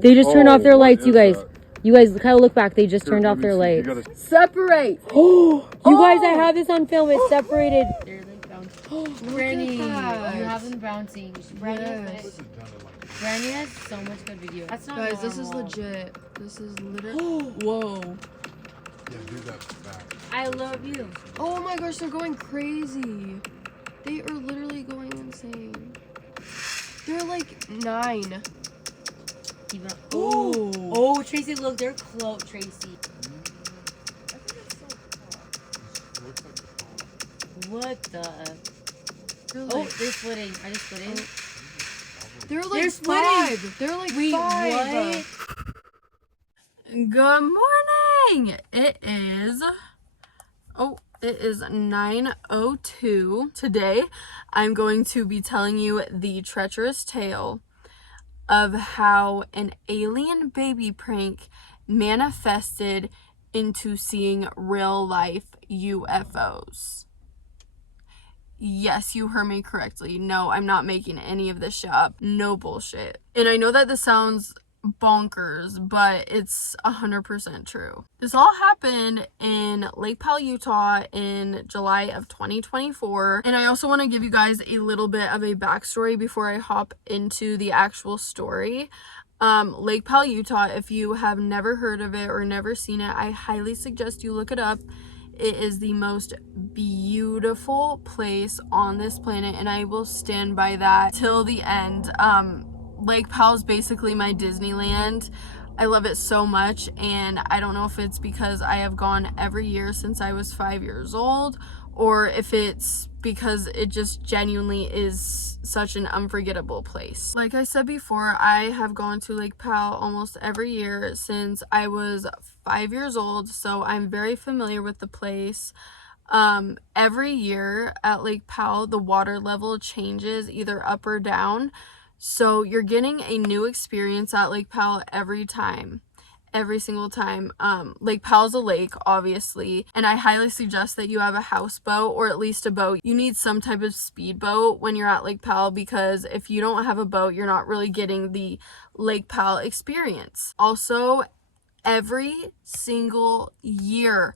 They just turned off their lights, you guys. You guys kind of look back. They just turned off their lights. Separate. You guys, I have this on film. It's separated. They're like bouncing. Granny, you have them bouncing. Yes. Granny has so much good video. That's not Guys, normal. this is legit. This is literally. Whoa. Yeah, do that back. I love you. Oh my gosh, they're going crazy. They are literally going insane. They're like 9. Even, Oh. Oh, Tracy, look, they're close, Tracy. What the? Oh, they're splitting. Are they splitting? They're like They're splitting. 5. They're like Wait, 5. what? Good morning. It is 9:02. Today, I'm going to be telling you the treacherous tale of how an alien baby prank manifested into seeing real life UFOs. Yes, you heard me correctly. No, I'm not making any of this shit up. No bullshit. And I know that this sounds bonkers, but it's 100% true. This all happened in Lake Powell, Utah in July of 2024. And I also want to give you guys a little bit of a backstory before I hop into the actual story. Lake Powell, Utah, if you have never heard of it or never seen it, I highly suggest you look it up. It is the most beautiful place on this planet, and I will stand by that till the end. Lake Powell is basically my Disneyland. I love it so much, and I don't know if it's because I have gone every year since I was 5 years old, or if it's because it just genuinely is such an unforgettable place. Like I said before, I have gone to Lake Powell almost every year since I was 5 years old, so I'm very familiar with the place. Every year at Lake Powell, the water level changes either up or down. So you're getting a new experience at Lake Powell every time. Every single time. Lake Powell's a lake, obviously, and I highly suggest that you have a houseboat or at least a boat. You need some type of speedboat when you're at Lake Powell, because if you don't have a boat, you're not really getting the Lake Powell experience. Also, every single year,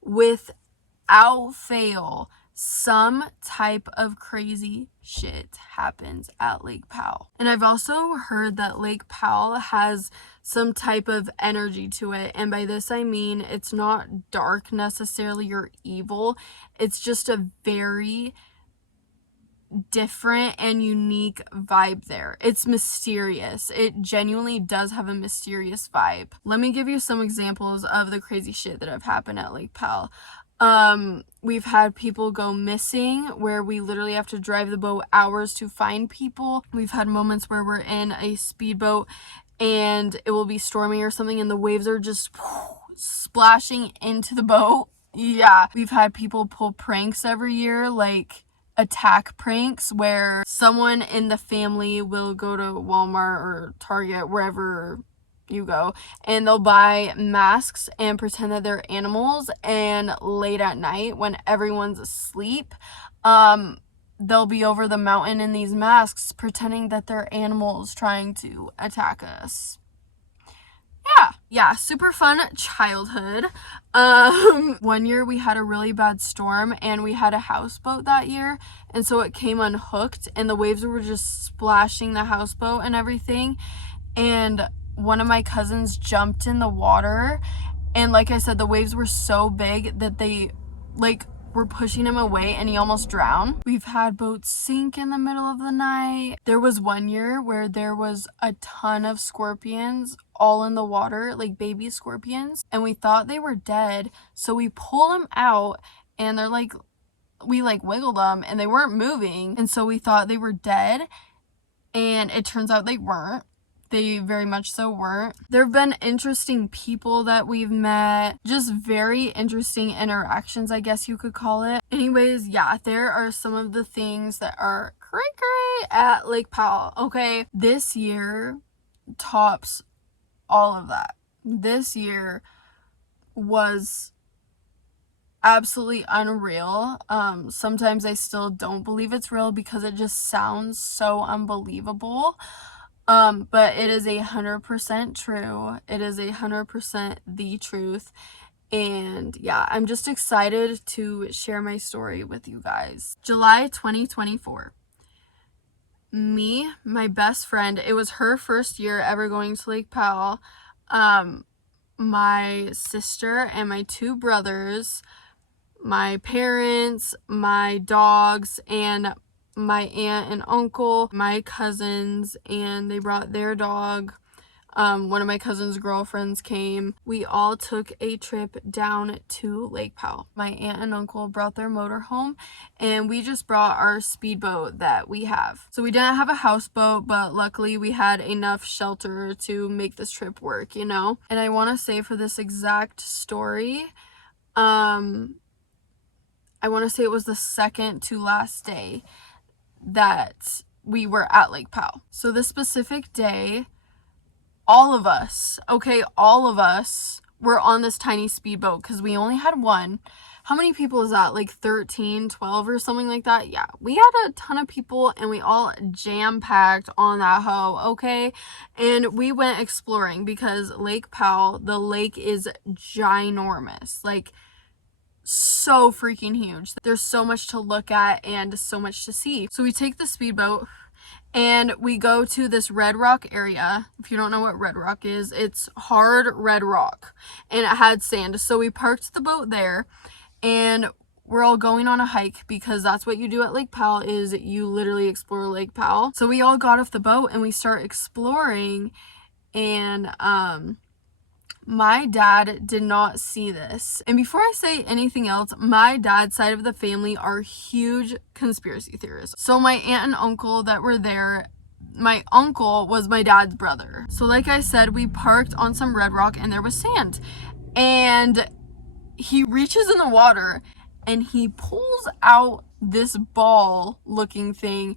without fail, some type of crazy shit happens at Lake Powell. And I've also heard that Lake Powell has some type of energy to it. And by this I mean it's not dark necessarily or evil. It's just a very different and unique vibe there. It's mysterious. It genuinely does have a mysterious vibe. Let me give you some examples of the crazy shit that have happened at Lake Powell. We've had people go missing where we literally have to drive the boat hours to find people. We've had moments where we're in a speedboat and it will be storming or something and the waves are just splashing into the boat. Yeah. We've had people pull pranks every year, like attack pranks, where someone in the family will go to Walmart or Target, wherever you go, and they'll buy masks and pretend that they're animals, and late at night when everyone's asleep, they'll be over the mountain in these masks pretending that they're animals trying to attack us. Yeah, super fun childhood. One year we had a really bad storm and we had a houseboat that year, and so it came unhooked and the waves were just splashing the houseboat and everything, and one of my cousins jumped in the water, and like I said, the waves were so big that they were pushing him away and he almost drowned. We've had boats sink in the middle of the night. There was one year where there was a ton of scorpions all in the water, like baby scorpions, and we thought they were dead, so we pull them out and they're like, we wiggled them and they weren't moving, and so we thought they were dead, and it turns out they weren't. They very much so weren't. There have been interesting people that we've met, just very interesting interactions, I guess you could call it. Anyways, yeah, there are some of the things that are cray at Lake Powell. Okay, this year tops all of that. This year was absolutely unreal. Sometimes I still don't believe it's real because it just sounds so unbelievable. But it is 100% true. It is 100% the truth. And yeah, I'm just excited to share my story with you guys. July 2024. Me, my best friend, it was her first year ever going to Lake Powell. My sister and my 2 brothers, my parents, my dogs, and my aunt and uncle, my cousins, and they brought their dog. One of my cousin's girlfriends came. We all took a trip down to Lake Powell. My aunt and uncle brought their motorhome, and we just brought our speedboat that we have. So we didn't have a houseboat, but luckily we had enough shelter to make this trip work, you know? And I want to say for this exact story, I want to say it was the second to last day that we were at Lake Powell. So this specific day, all of us were on this tiny speedboat because we only had one. How many people is that? Like 13, 12 or something like that? Yeah, we had a ton of people and we all jam-packed on that hoe, okay? And we went exploring because Lake Powell, the lake is ginormous. Like, so freaking huge. There's so much to look at and so much to see. So we take the speedboat and we go to this red rock area. If you don't know what red rock is, it's hard red rock and it had sand. So we parked the boat there and we're all going on a hike because that's what you do at Lake Powell, is you literally explore Lake Powell. So we all got off the boat and we start exploring, and my dad did not see this. And before I say anything else, my dad's side of the family are huge conspiracy theorists. So my aunt and uncle that were there, my uncle was my dad's brother. So like I said, we parked on some red rock and there was sand. And he reaches in the water and he pulls out this ball looking thing.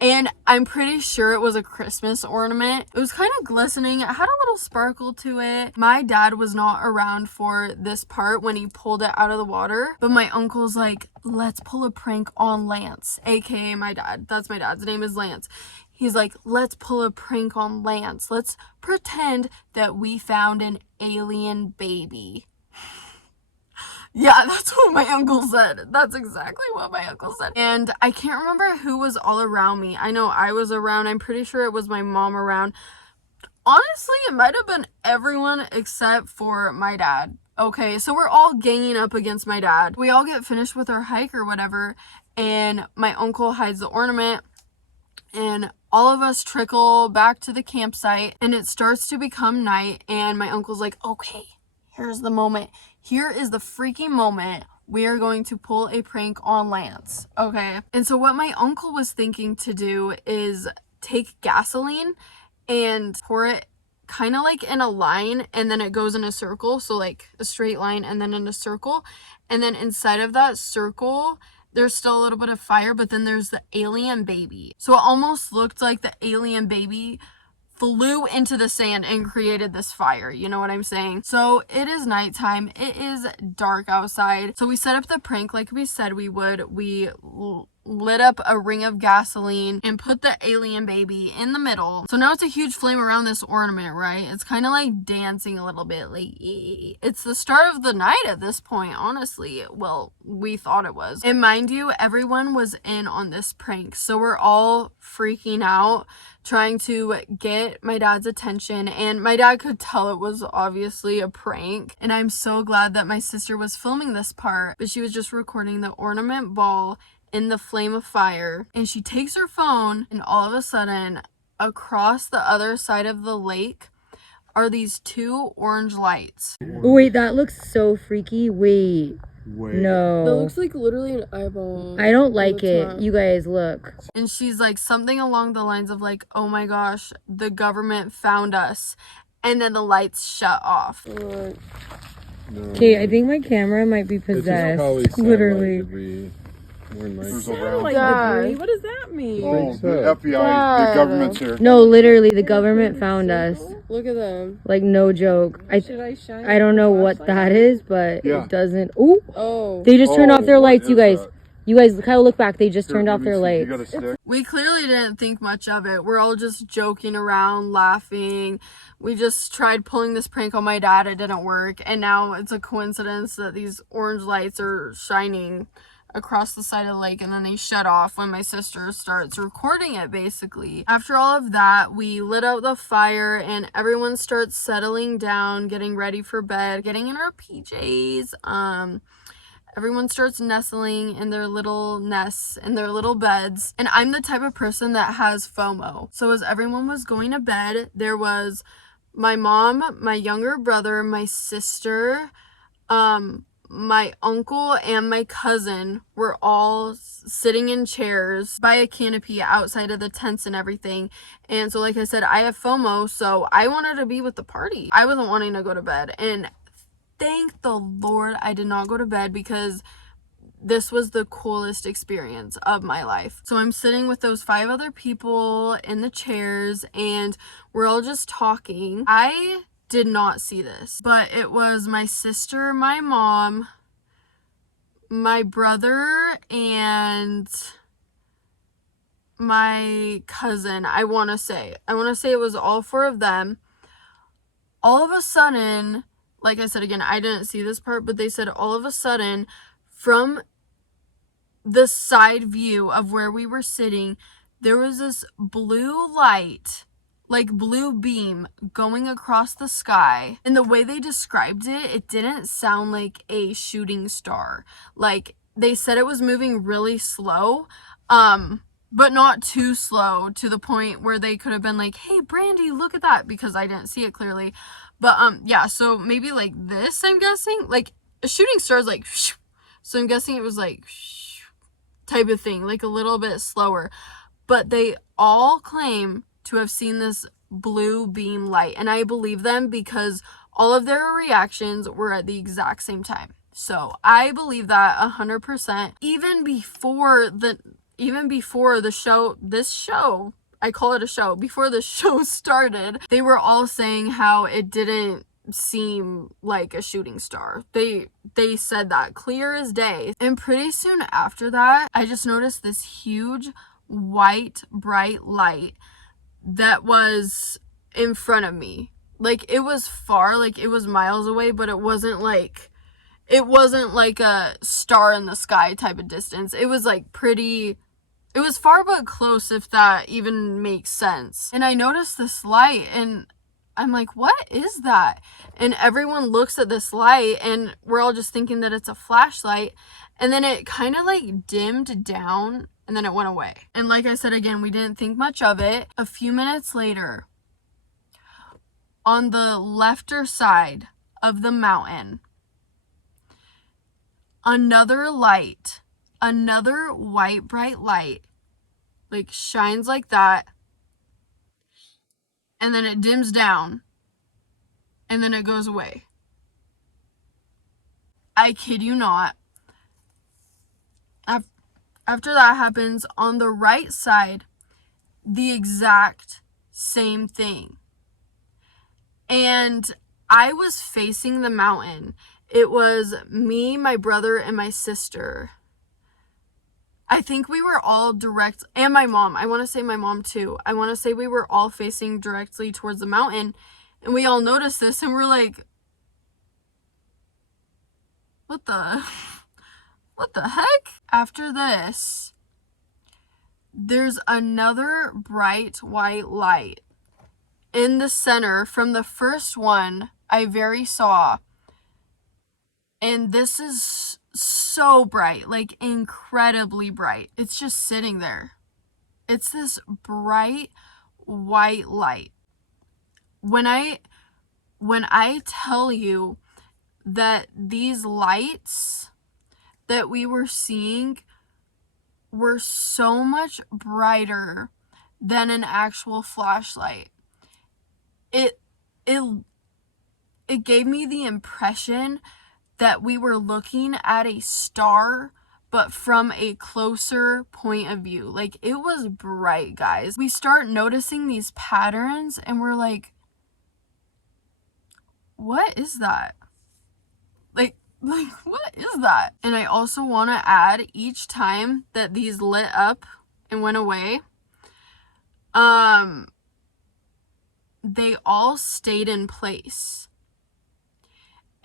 And I'm pretty sure it was a Christmas ornament. It was kind of glistening. It had a little sparkle to it. My dad was not around for this part when he pulled it out of the water. But my uncle's like, let's pull a prank on Lance, aka my dad. That's my dad's name is Lance. He's like, let's pull a prank on Lance. Let's pretend that we found an alien baby. Yeah, that's what my uncle said. That's exactly what my uncle said. And I can't remember who was all around me. I know I was around. I'm pretty sure it was my mom around. Honestly, it might have been everyone except for my dad. Okay, so we're all ganging up against my dad. We all get finished with our hike or whatever, and my uncle hides the ornament, and all of us trickle back to the campsite, and it starts to become night, and my uncle's like, okay, here's the moment. Here is the freaking moment. We are going to pull a prank on Lance, okay? And so what my uncle was thinking to do is take gasoline and pour it kind of like in a line, and then it goes in a circle. So like a straight line and then in a circle. And then inside of that circle, there's still a little bit of fire, but then there's the alien baby. So it almost looked like the alien baby flew into the sand and created this fire, you know what I'm saying? So it is nighttime, it is dark outside, so we set up the prank like we said we would. We lit up a ring of gasoline and put the alien baby in the middle. So now it's a huge flame around this ornament, right? It's kind of like dancing a little bit, like it's the start of the night at this point, honestly. Well, we thought it was. And mind you, everyone was in on this prank, so we're all freaking out trying to get my dad's attention, and my dad could tell it was obviously a prank. And I'm so glad that my sister was filming this part, but she was just recording the ornament ball in the flame of fire, and she takes her phone, and all of a sudden across the other side of the lake are these 2 orange lights. Wait, that looks so freaky. Wait. No. That looks like literally an eyeball. I don't like it. You guys, look. And she's like something along the lines of like, oh my gosh, the government found us. And then the lights shut off. Okay, I think my camera might be possessed. Literally. There's a round. Dad. What does that mean? Oh, the FBI, the government's here. No, literally, the government found us. Look at them. Like, no joke. Should I shine? I don't know what that is, but Yeah. it doesn't. Ooh, Oh. they just turned off their what lights, is you guys. that? You guys, kind of look back. They just turned Here, off let me their see. lights. You got a stick? We clearly didn't think much of it. We're all just joking around, laughing. We just tried pulling this prank on my dad. It didn't work. And now it's a coincidence that these orange lights are shining across the side of the lake, and then they shut off when my sister starts recording it, basically. After all of that, we lit out the fire and everyone starts settling down, getting ready for bed, getting in our PJs. Everyone starts nestling in their little nests, in their little beds. And I'm the type of person that has FOMO. So as everyone was going to bed, there was my mom, my younger brother, my sister, my uncle, and my cousin were all sitting in chairs by a canopy outside of the tents and everything. And so, like I said, I have FOMO, so I wanted to be with the party. I wasn't wanting to go to bed. And thank the Lord I did not go to bed, because this was the coolest experience of my life. So I'm sitting with those 5 other people in the chairs and we're all just talking. I did not see this, but it was my sister, my mom, my brother, and my cousin. I want to say it was all 4 of them. All of a sudden, like I said again, I didn't see this part, but they said all of a sudden, from the side view of where we were sitting, there was this blue light, like blue beam, going across the sky. And the way they described it, it didn't sound like a shooting star. Like, they said it was moving really slow, but not too slow to the point where they could have been like, hey Brandy, look at that, because I didn't see it clearly. But yeah, so maybe like this, I'm guessing. Like, a shooting star is like, so I'm guessing it was like type of thing, like a little bit slower. But they all claim to have seen this blue beam light, and I believe them because all of their reactions were at the exact same time. So I believe that 100%. Even before the show, I call it a show, before the show started, they were all saying how it didn't seem like a shooting star. They said that clear as day. And pretty soon after that, I just noticed this huge white bright light that was in front of me. Like, it was far, like it was miles away, but it wasn't like a star in the sky type of distance. It was like it was far but close, if that even makes sense. And I noticed this light and I'm like, what is that? And everyone looks at this light and we're all just thinking that it's a flashlight. And then it kind of like dimmed down and then it went away. And like I said again, we didn't think much of it. A few minutes later, on the lefter side of the mountain, another light, another white bright light, like shines like that. And then it dims down, and then it goes away. I kid you not. After that happens, on the right side, the exact same thing. And I was facing the mountain. It was me, my brother, and my sister. I think we were all and my mom. I want to say my mom too. I want to say we were all facing directly towards the mountain, and we all noticed this, and we're like, what the heck? After this, there's another bright white light in the center from the first one I saw. And this is so bright, like incredibly bright. It's just sitting there. It's this bright white light. When I tell you that these lights that we were seeing were so much brighter than an actual flashlight, it gave me the impression that we were looking at a star, but from a closer point of view. Like, it was bright, guys. We start noticing these patterns and we're like, what is that? Like, what is that? And I also want to add, each time that these lit up and went away, they all stayed in place.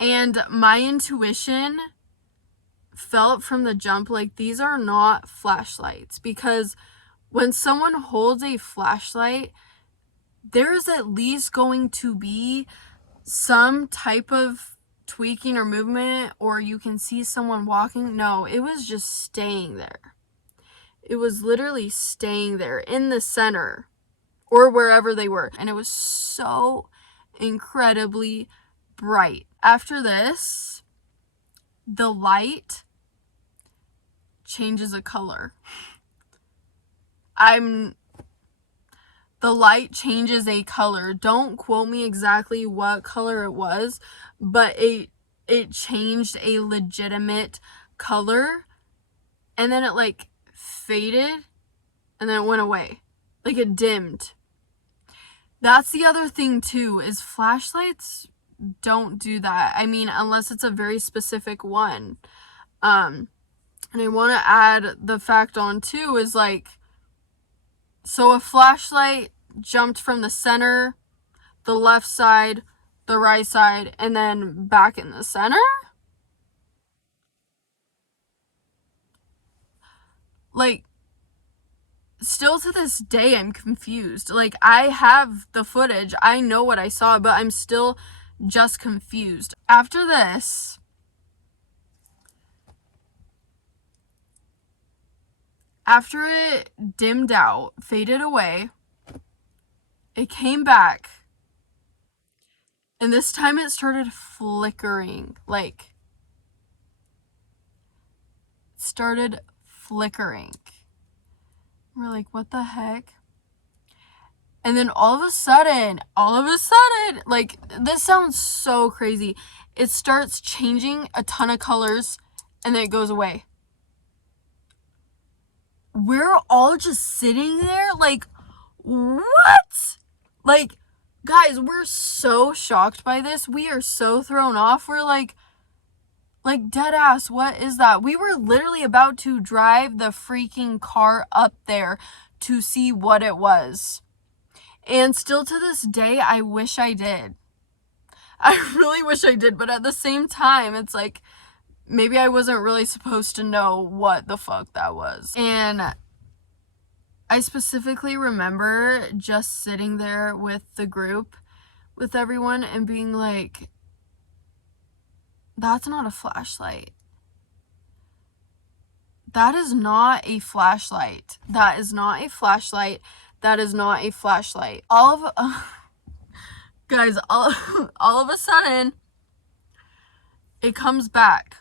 And my intuition felt from the jump, like, these are not flashlights, because when someone holds a flashlight, there's at least going to be some type of tweaking or movement, or you can see someone walking. No, it was just staying there. It was literally staying there in the center or wherever they were, and it was so incredibly bright. After this, the light changes a color. The light changes a color. Don't quote me exactly what color it was, but it changed a legitimate color, and then it like faded, and then it went away. Like, it dimmed. That's the other thing too, is flashlights don't do that. I mean, unless it's a very specific one. And I want to add the fact on too, is like, so a flashlight jumped from the center, the left side, the right side, and then back in the center? Like, still to this day, I'm confused. Like, I have the footage, I know what I saw, but I'm still just confused. After this, after it dimmed out, faded away, it came back, and this time it started flickering. Like, it started flickering. We're like, what the heck? And then all of a sudden, like, this sounds so crazy, it starts changing a ton of colors, and then it goes away. We're all just sitting there like, what? Like, guys, we're so shocked by this. We are so thrown off. We're like dead ass, what is that? We were literally about to drive the freaking car up there to see what it was. And still to this day, I wish I did. I really wish I did. But at the same time, it's like, maybe I wasn't really supposed to know what the fuck that was. And I specifically remember just sitting there with the group, with everyone, and being like, that's not a flashlight. That is not a flashlight. That is not a flashlight. That is not a flashlight. Guys, all of a sudden, it comes back.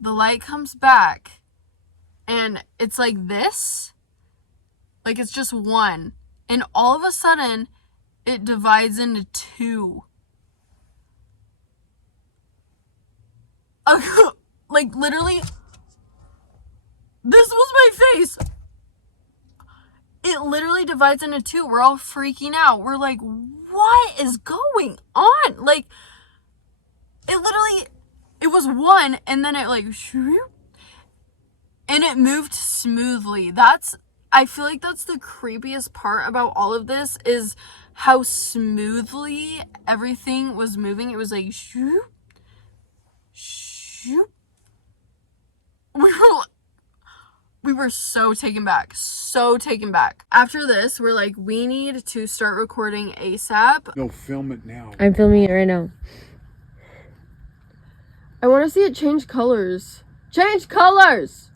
The light comes back, and it's like this. Like, it's just one. And all of a sudden, it divides into two. Like, literally, this was my face. It literally divides into two. We're all freaking out. We're like, what is going on? Like, it was one, and then it like, and it moved smoothly. I feel like that's the creepiest part about all of this, is how smoothly everything was moving. It was like, shoop, shoop. We were so taken back. So taken back. After this, we're like, we need to start recording ASAP. No, film it now. I'm filming it right now. I want to see it change colors. Change colors!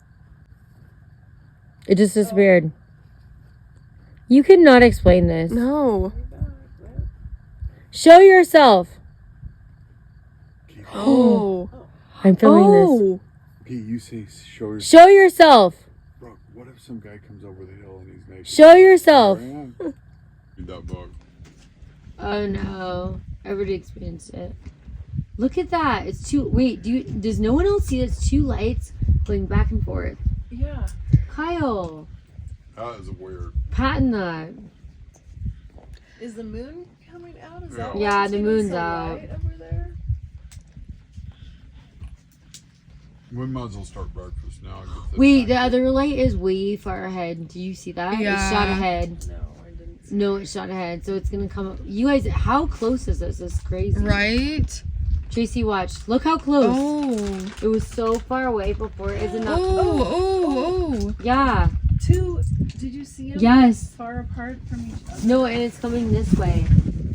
It just disappeared. You could not explain this. No. Show yourself. Oh. I'm filming this. Okay, you say show yourself. Show yourself. Bro, what if some guy comes over the hill and he's naked? Show yourself. Read that book. Oh no. I already experienced it. Look at that. It's two. Wait, does no one else see it's two lights going back and forth? Yeah. Kyle, That is weird. patent that. Is the moon coming out? Is Yeah. that Yeah, what's the even moon's so out. light over there? We might as well start breakfast now. And get Wait, the pancake. other light is way far ahead. Do you see that? Yeah. It's shot ahead. No, I didn't see No, it's shot ahead. So it's gonna come up. You guys, how close is this? This is crazy. Right? Tracy, watch. Look how close. Oh. It was so far away before. Isn't that? Oh. Yeah. two. Did you see them Yes. far apart from each other? No, and it's coming this way.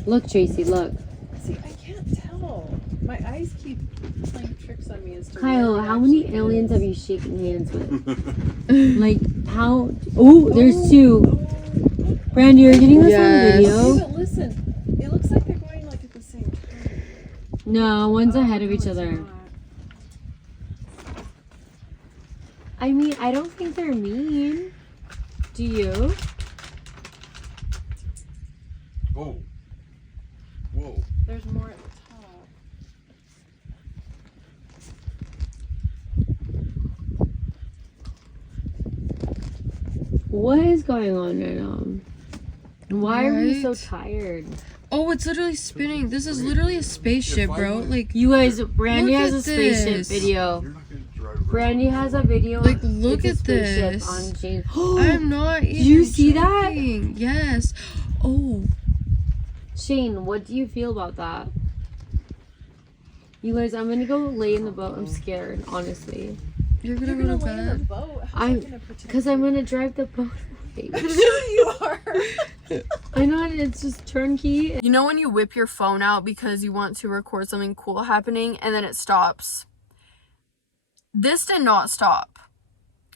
Look, Tracy. Look. See, I can't tell. My eyes keep playing tricks on me as to Kyle, where it how many actually aliens is. have you shaken hands with? Like how? Oh, there's two. Brandy, you're getting this Yes. on video. But listen, it looks like they're going like at the same time. No, one's ahead of No, each it's other. not. I mean, I don't think they're mean. Do you? Oh. Whoa. There's more at the top. What is going on right now? Why are we so Right? tired? Oh, it's literally spinning. This is literally a spaceship, bro. Like, You guys, Brandy Look has at a spaceship this. video. You're not gonna drive around. Brandy has a video. Like, look It's a at spaceship this. On Shane. I'm not even you see that? joking. Yes. Oh. Shane, what do you feel about that? You guys, I'm gonna go lay in the boat. I'm scared, honestly. You're gonna You're go to gonna lay in a bed? boat. How's I'm- that gonna protect Because I'm you? gonna drive the boat away. I'm sure you are. I know, it's just turnkey. You know when you whip your phone out because you want to record something cool happening and then it stops? This did not stop.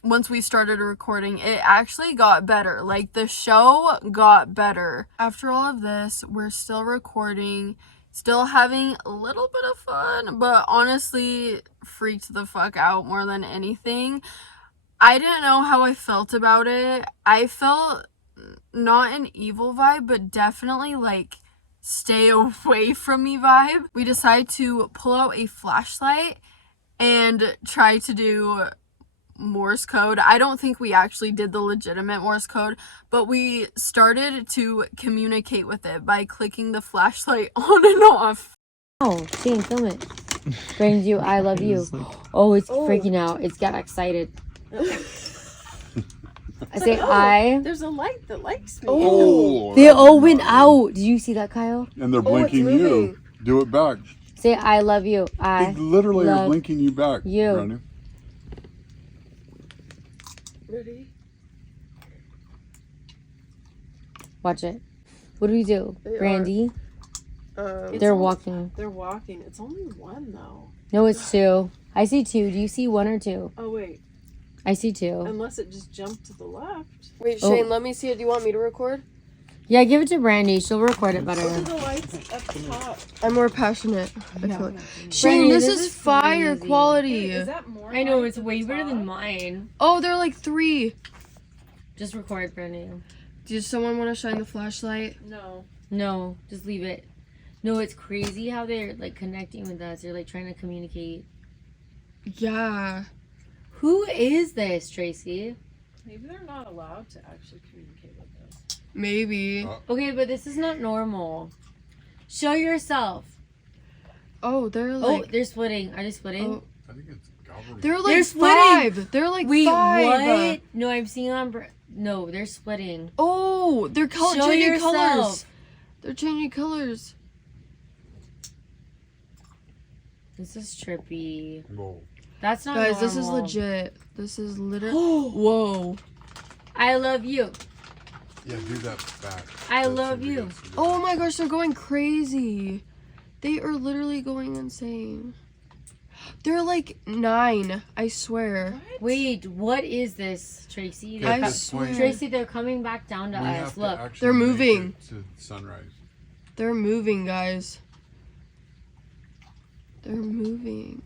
Once we started recording, it actually got better. Like, the show got better. After all of this, we're still recording, still having a little bit of fun, but honestly freaked the fuck out more than anything. I didn't know how I felt about it. I felt not an evil vibe, but definitely like stay away from me vibe. We decided to pull out a flashlight and try to do Morse code. I don't think we actually did the legitimate Morse code, but we started to communicate with it by clicking the flashlight on and off. Oh, Shane, film it. Brings you, I love you. Oh, it's freaking out. It's got excited. I say I. There's a light that likes me. Oh. They all went out. Did you see that, Kyle? And they're blinking you. moving. Do it back. Say I love you. They I. literally are love blinking you back. you. Brandy. Ready? Watch it. What do we do? They are. Brandy? It's They're only- walking. They're walking. It's only one though. No, it's two. I see two. Do you see one or two? Oh wait, I see two. unless it just jumped to the left. Wait, Oh. Shane, let me see it. Do you want me to record? Yeah, give it to Brandy. She'll record it better. Look at the lights up top. I'm more passionate. I feel like. Shane, Brandy, this this is is fire crazy. quality. Is that more? I know, lights it's at way the better than top? mine. Oh, they're like 3. Just record, Brandy. Does someone want to shine the flashlight? No. No, just leave it. No, it's crazy how they're like connecting with us. They're like trying to communicate. Yeah. Who is this, Tracy? Maybe they're not allowed to actually communicate with us. Maybe. Okay, but this is not normal. Show yourself. Oh, they're Oh, like. they're splitting. Are they splitting? Oh, I think it's gobbling. they're They're like splitting. 5. They're like Wait, 5. what? No, I'm seeing on. No, they're splitting. Oh, they're Show changing yourself. colors. They're changing colors. This is trippy. Whoa. That's not Guys, this is normal. legit. This is literally. Whoa. I love you. Yeah, do that back. I That's love what you. it is. Oh my gosh, they're going crazy. They are literally going insane. They're like 9, I swear. Wait, what is this, Tracy? At I this point, swear. Tracy, they're coming back down to we have us. to Look. actually They're make moving. it to sunrise. They're moving, guys. They're moving.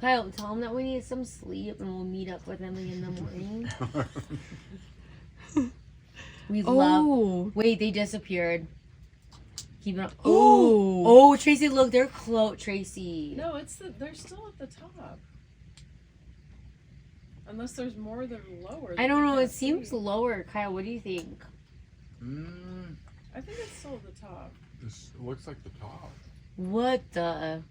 Kyle, tell them that we need some sleep and we'll meet up with them in the morning. We love. Oh. Wait, they disappeared. Keep it up. Oh. Oh, Tracy, look, they're close. Tracy. No, they're still at the top. Unless there's more that are lower. I don't know. It See. seems lower. Kyle, what do you think? I think it's still at the top. This looks like the top. What the?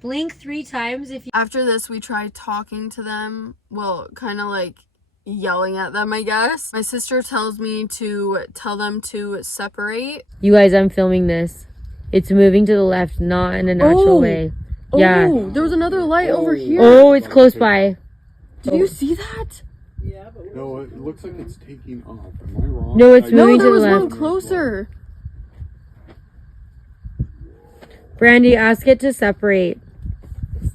Blink 3 times if you. After this, we tried talking to them. Well, kind of like yelling at them, I guess. My sister tells me to tell them to separate. You guys, I'm filming this. It's moving to the left, not in a natural way. Yeah. Oh, there was another light over here. Oh, it's close by. Did you see that? Yeah, but No, it looks like it's taking off. Am I wrong? No, it's No, moving there to the was one left. closer. Brandy, ask it to separate.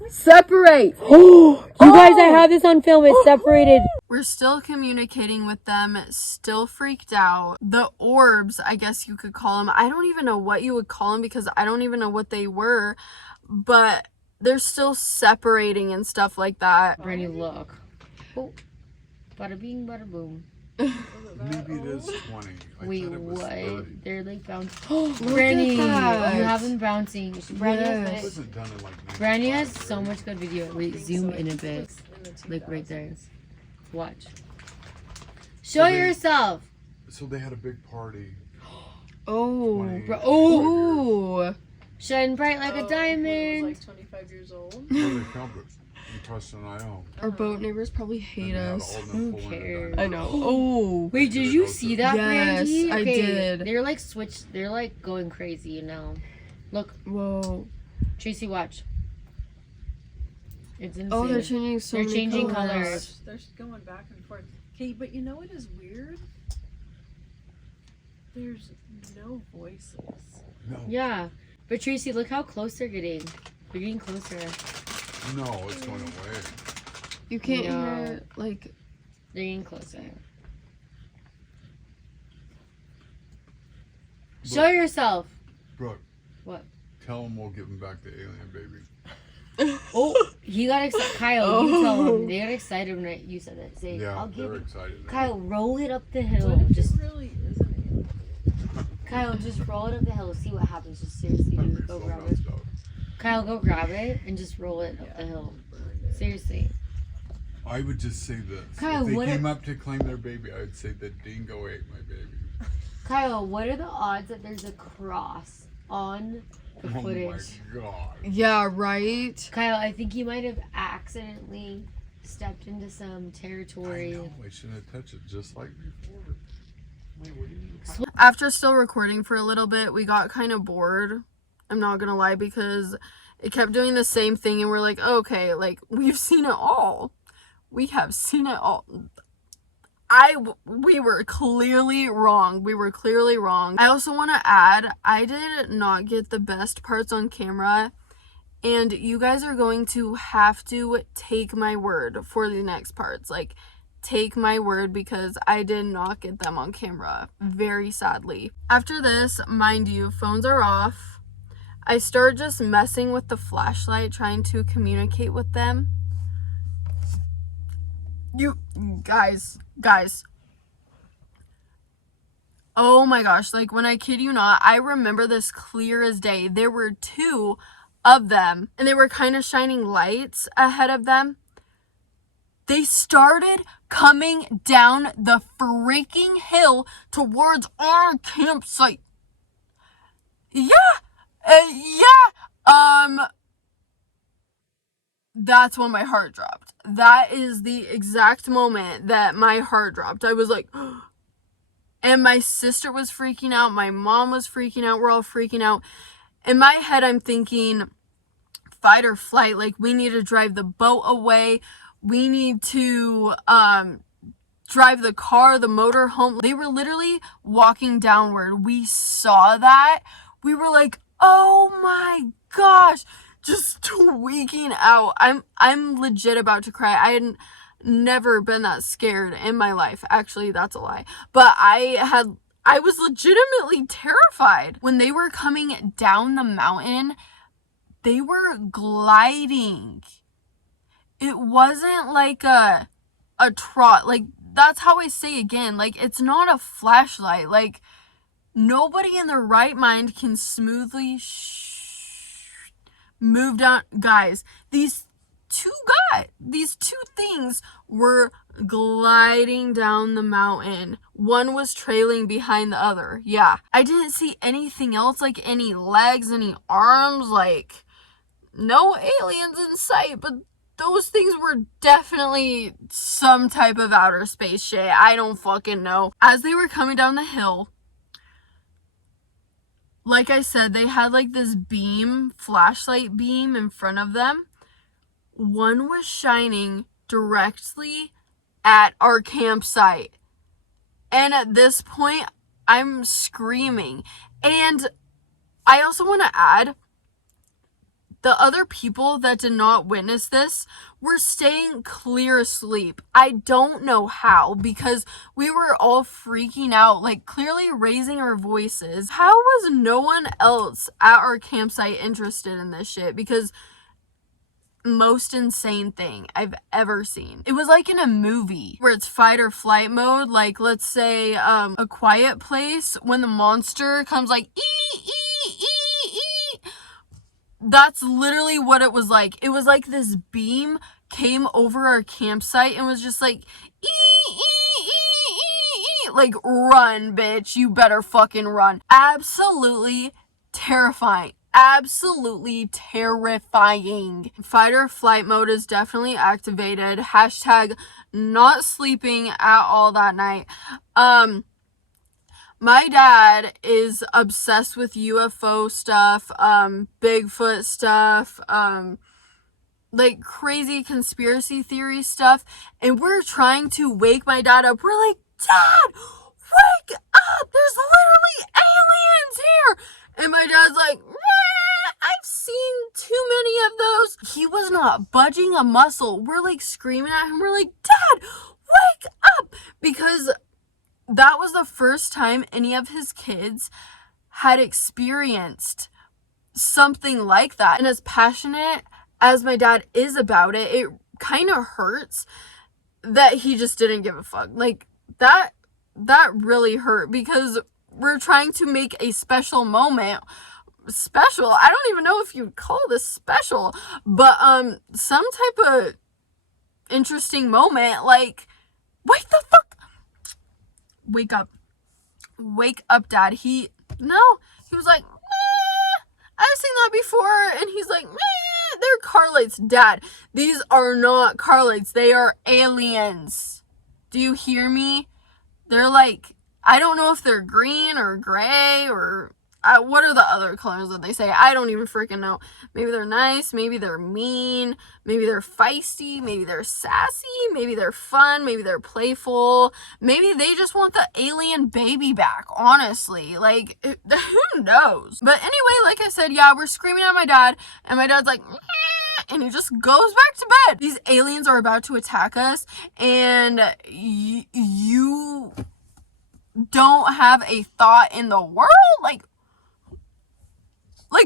Separate. Oh, you guys, I have this on film. It's separated. We're still communicating with them, still freaked out. The orbs, I guess you could call them. I don't even know what you would call them because I don't even know what they were, but they're still separating and stuff like that. Brandy, look. Oh, bada bing, bada boom. Maybe it is 20. Wait, thought it was what? 30. They're like bouncing. Look Brandy, at that. you have them bouncing. Brandy, Yes. It has, wasn't done in like Brandy has 1995, so right? much good video. Wait, zoom in a bit. in the Like right there. 2000s. Watch. Show they- yourself. So they had a big party. Oh. 20 Oh. Shine bright like Oh, a when it was diamond. like 25 years old. Where they filmed it in Preston, Iowa. Our boat neighbors probably hate And they had us. all them Who pulling it cares? down. I know. Oh. Wait, did you see that, Yes, Brandy? I did. They're like switched. They're like going crazy, you know. Look, Whoa. Tracy, watch. It's insane. Oh, they're changing so They're many changing colors. colors. They're going back and forth. Okay, but you know what is weird? There's no voices. No, Yeah, but Tracy, look how close they're getting. They're getting closer. no, it's going away. You can't No. hear like. They're getting closer. Show yourself. Brooke. What? Tell them we'll give them back the alien baby. Oh, he got excited. Kyle, you tell him. They got excited when you said that. Say, Yeah, I'll give they're it. excited. Kyle, roll it up the hill. What if Just it really is an alien? Kyle, just roll it up the hill. See what happens. Just seriously, That'd dude, be go so grab it. messed up. Kyle, go grab it and just roll it up the hill. Seriously. I would just say this. Kyle, if they what came up to claim their baby, I would say that dingo ate my baby. Kyle, what are the odds that there's a cross on the Oh footage? my god. Yeah. Right. Kyle, I think you might have accidentally stepped into some I territory. know. I shouldn't have touched it just like before. Wait, what do you mean? After still recording for a little bit, we got kind of bored. I'm not gonna lie, because it kept doing the same thing and we're like, okay, like we've seen it all. We have seen it all. We were clearly wrong. We were clearly wrong. I also want to add, I did not get the best parts on camera, and you guys are going to have to take my word for the next parts. Like, take my word, because I did not get them on camera, very sadly. After this, mind you, phones are off. I start just messing with the flashlight, trying to communicate with them. You guys. Oh my gosh, like when I kid you not, I remember this clear as day. There were 2 of them and they were kind of shining lights ahead of them. They started coming down the freaking hill towards our campsite. That's when my heart dropped. That is the exact moment that my heart dropped. I was like, and my sister was freaking out. My mom was freaking out. We're all freaking out. In my head, I'm thinking fight or flight. Like, we need to drive the boat away. We need to drive the car, the motor home. They were literally walking downward. We saw that. We were like, oh my gosh, just tweaking out. I'm legit about to cry. I had never been that scared in my life. Actually, that's a lie. But I was legitimately terrified. When they were coming down the mountain, they were gliding. It wasn't like a trot. Like, that's how I say again, like, it's not a flashlight. Like, Nobody in their right mind can smoothly move down. Guys, these two things were gliding down the mountain. One was trailing behind the other. Yeah. I didn't see anything else, like any legs, any arms, like no aliens in sight, but those things were definitely some type of outer space shit. I don't fucking know. As they were coming down the hill, like I said, they had like this flashlight beam in front of them. One was shining directly at our campsite. And at this point, I'm screaming. And I also want to add, the other people that did not witness this were staying clear asleep. I don't know how, because we were all freaking out, like clearly raising our voices. How was no one else at our campsite interested in this shit? Because most insane thing I've ever seen. It was like in a movie where it's fight or flight mode. Like, let's say A Quiet Place, when the monster comes like ee ee ee ee. That's literally what it was like. It was like this beam came over our campsite and was just like ee ee ee ee ee. Like, run, bitch, you better fucking run. Absolutely terrifying. Absolutely terrifying. Fight or flight mode is definitely activated. Hashtag not sleeping at all that night. My dad is obsessed with UFO stuff, Bigfoot stuff, like crazy conspiracy theory stuff, and we're trying to wake my dad up. We're like, Dad, wake up! There's literally aliens here! And my dad's like, I've seen too many of those. He was not budging a muscle. We're like screaming at him. We're like, Dad, wake up! Because that was the first time any of his kids had experienced something like that. And as passionate as my dad is about it, it kind of hurts that he just didn't give a fuck. Like, that really hurt, because we're trying to make a special moment. Special? I don't even know if you'd call this special, but some type of interesting moment. Like, wake the fuck, wake up, Dad. He was like, I've seen that before, and he's like, they're car lights. Dad, these are not car lights, they are aliens. Do you hear me? They're like, I don't know if they're green or gray or what are the other colors that they say? I don't even freaking know. Maybe they're nice, maybe they're mean, maybe they're feisty, maybe they're sassy, maybe they're fun, maybe they're playful, maybe they just want the alien baby back, honestly. Like, who knows? But anyway, like I said, yeah, we're screaming at my dad, and my dad's like, and he just goes back to bed. These aliens are about to attack us, and you don't have a thought in the world? Like,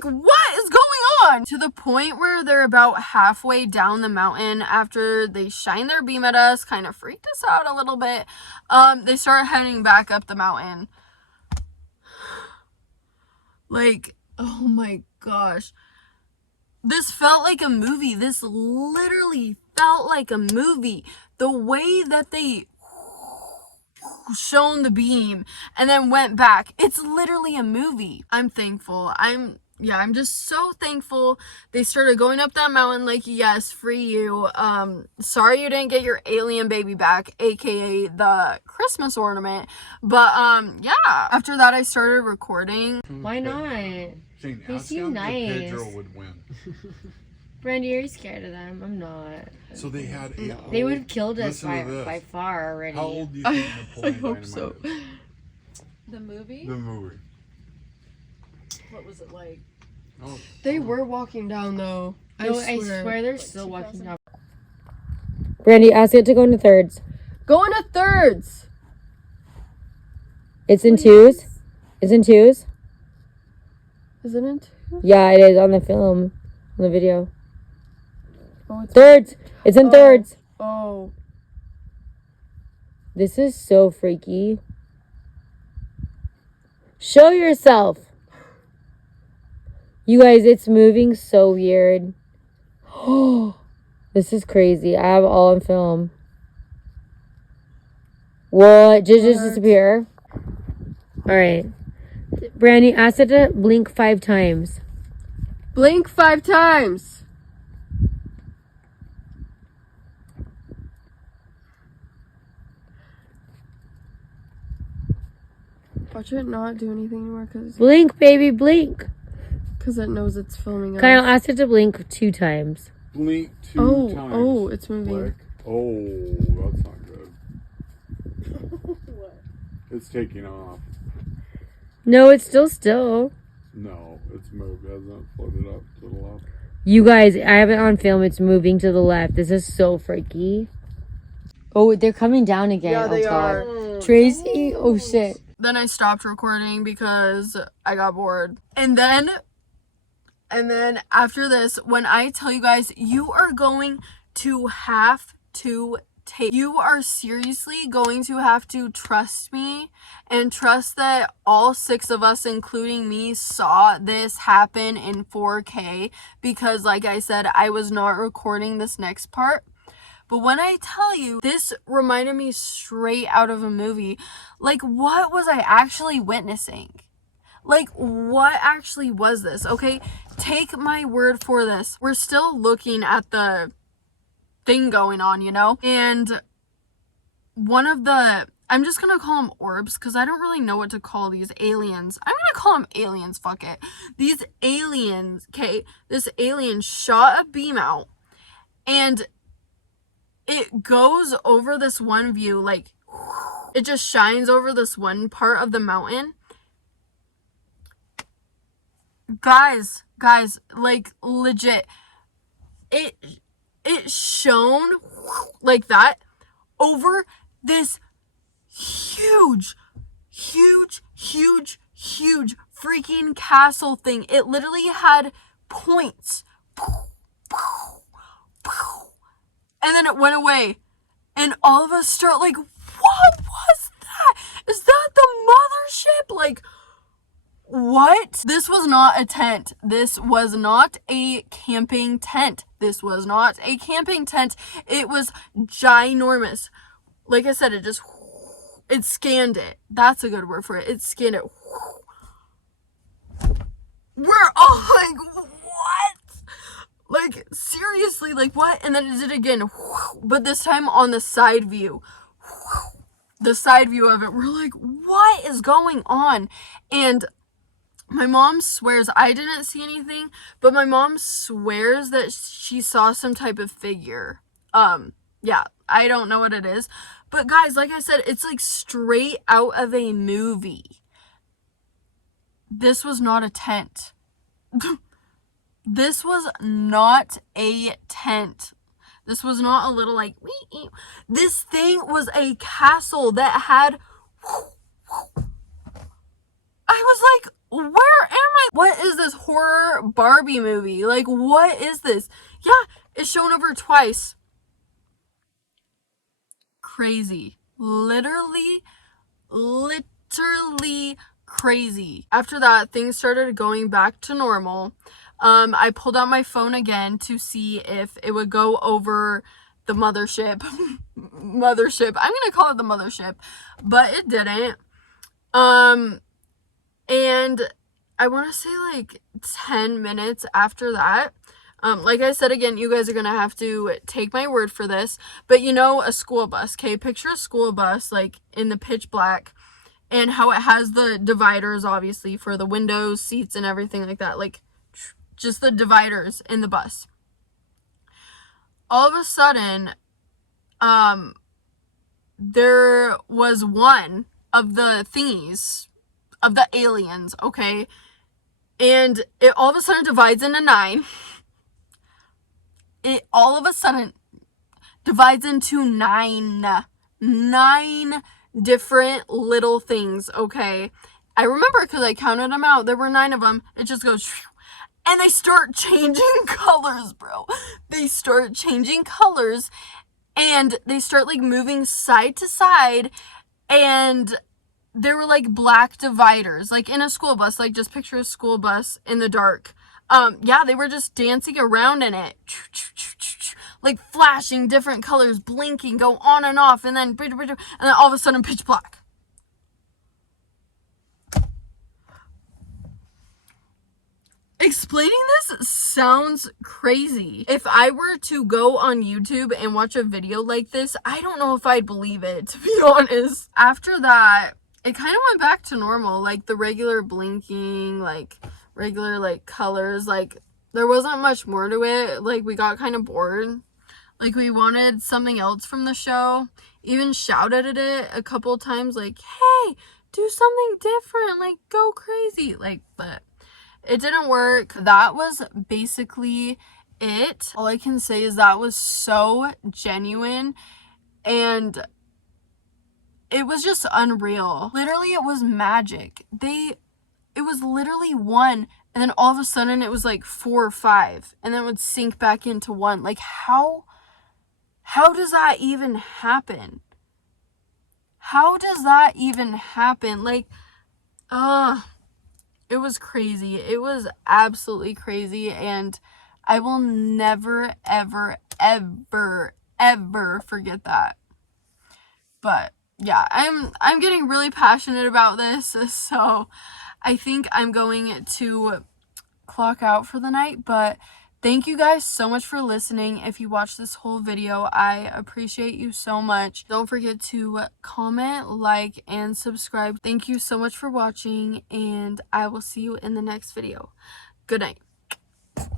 what is going on? To the point where they're about halfway down the mountain after they shine their beam at us, kind of freaked us out a little bit. They start heading back up the mountain. Like, oh my gosh. This felt like a movie. This literally felt like a movie. The way that they shone the beam and then went back. It's literally a movie. I'm thankful. I'm just so thankful they started going up that mountain. Like, yes, free you. Sorry you didn't get your alien baby back, aka the Christmas ornament. But yeah, after that I started recording. Why not? They seem nice. Pedro would win. Brandy, you're scared of them. I'm not. So they had a. They would have killed us by far already. How old do you think Napoleon hope Dynamite so. is? The movie? The movie. What was it like? Oh, They were walking down though. I swear they're still Like walking down. Brandy, ask it to go into thirds. Go into thirds. It's in twos. It's in twos. Is it in two? Yeah, it is on the film, on the video. Oh, it's Thirds. It's in thirds. Oh. This is so freaky. Show yourself. You guys, it's moving so weird. Oh, this is crazy. I have it all on film. What? Did it just disappear? Alright. Brandy, ask it to blink 5 times. Blink 5 times. Watch it not do anything anymore Blink, baby, blink. because it knows it's filming. Kyle, ask it to blink 2 times. Blink 2 times. Oh, it's moving. Click. Oh, that's not good. What? It's taking off. No, it's still. No, it's moved. It hasn't floated up to the left. You guys, I have it on film. It's moving to the left. This is so freaky. Oh, they're coming down again. Yeah, they God. are. Tracy? Oh, shit. Then I stopped recording because I got bored. And then after this, when I tell you guys, you are going to have to you are seriously going to have to trust me and trust that all 6 of us, including me, saw this happen in 4K, because like I said, I was not recording this next part. But when I tell you, this reminded me straight out of a movie. Like, what was I actually witnessing? Like, what actually was this? Okay, take my word for this. We're still looking at the thing going on, you know? And one of the, I'm just gonna call them orbs because I don't really know what to call these aliens. I'm gonna call them aliens, fuck it. These aliens, okay, this alien shot a beam out and it goes over this one view, like, it just shines over this one part of the mountain. Guys, like, legit, it shone like that over this huge freaking castle thing. It literally had points. And then it went away. And all of us start like, what was that? Is that the mothership? Like, what? This was not a tent. This was not a camping tent. This was not a camping tent. It was ginormous. Like I said, it scanned it. That's a good word for it. It scanned it. We're all like, what? Like, seriously, like, what? And then it did it again. But this time on the side view. The side view of it. We're like, what is going on? And my mom swears, I didn't see anything, but my mom swears that she saw some type of figure. Yeah, I don't know what it is. But guys, like I said, it's like straight out of a movie. This was not a tent. This was not a tent. This was not a little like, this thing was a castle that had, I was like, where am I? What is this horror Barbie movie? Like, what is this? Yeah, it's shown over twice. Crazy. Literally crazy. After that, things started going back to normal. I pulled out my phone again to see if it would go over the mothership. Mothership. I'm gonna call it the mothership, but it didn't. And I want to say like 10 minutes after that, like I said again, you guys are going to have to take my word for this, but you know, a school bus, okay? Picture a school bus like in the pitch black and how it has the dividers, obviously, for the windows, seats, and everything like that. Like, just the dividers in the bus. All of a sudden, there was one of the thingies of the aliens, okay? And it all of a sudden divides into 9. It all of a sudden divides into 9 different little things, okay? I remember because I counted them out. There were 9 of them. It just goes, and they start changing colors, bro. They start changing colors, and they start like moving side to side, and there were like black dividers, like in a school bus, like just picture a school bus in the dark. Yeah, they were just dancing around in it, like flashing different colors, blinking, go on and off, and then all of a sudden pitch black. Explaining this sounds crazy. If I were to go on YouTube and watch a video like this, I don't know if I'd believe it, to be honest. After that, it kind of went back to normal, like the regular blinking, like regular like colors, like there wasn't much more to it. Like we got kind of bored. Like we wanted something else from the show. Even shouted at it a couple times like, hey, do something different, like go crazy, like, but it didn't work. That was basically it. All I can say is that was so genuine and it was just unreal. Literally, it was magic. It was literally one and then all of a sudden it was like 4 or 5 and then it would sink back into 1. Like how does that even happen? How does that even happen? Like, it was crazy. It was absolutely crazy, and I will never, ever, ever, ever forget that. But yeah, I'm getting really passionate about this, so I think I'm going to clock out for the night. But thank you guys so much for listening. If you watched this whole video, I appreciate you so much. Don't forget to comment, like, and subscribe. Thank you so much for watching, and I will see you in the next video. Good night.